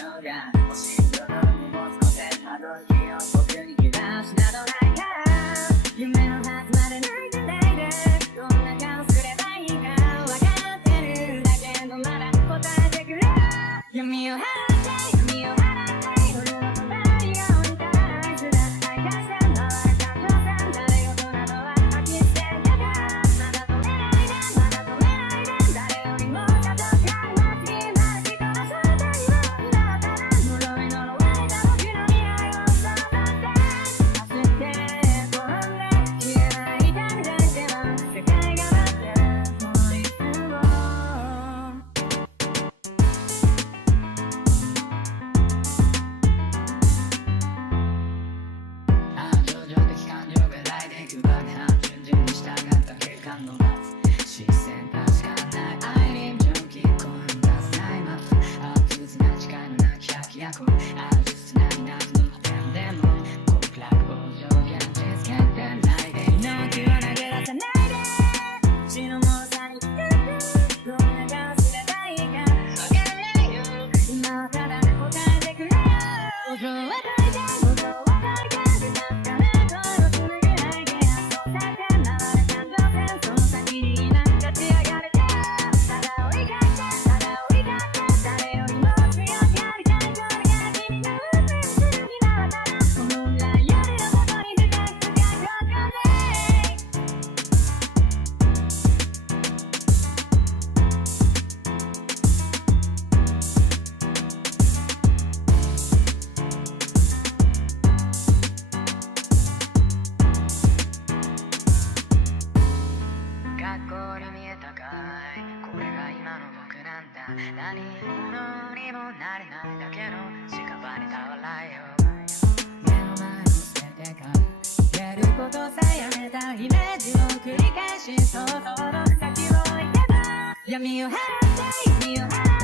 が欲しいところにも少したどりを僕に気がしなどないから夢のはずまで泣いてないでどんな顔すればいいか分かってるだけどまだ答えてくれ闇を払って闇を払って夜の隣が降りたらあいつら愛がしてんだわ感情線誰事などは吐き捨てやがまだ止めないでまだ止めないで誰よりも家族が待ちになる人の正体はだったら呪い呪われた僕の未来を想像して焦って転んで消えない旅立っては世界が待ってるこのリズムを情緒的感情が来でいく爆破順々に従った結果の罰視線確かない愛に純気込んだ際ま熱々な誓いのなき百役悪質な夏の点でも極楽往生現実つけてないで命は投げ出さないで死の重さにどんな顔すればいいか分かんないよ今はただ答えてくれよ五条は解いて五条は解いて不確かな声を紡ぐアイデアそうされて回る感情線その先になんか立ち上がれてただ追いかけてただ追いかけて誰よりも強くありたいこれが君の運命する今はただこの未来よりのことに深く深くわかんない学校に見えたかいこれが今の僕なんだ何者にもなれないだけの屍た笑いを目の前を捨ててからやることさえやめたイメージを繰り返しそう届く先を行けば闇を払って闇を払って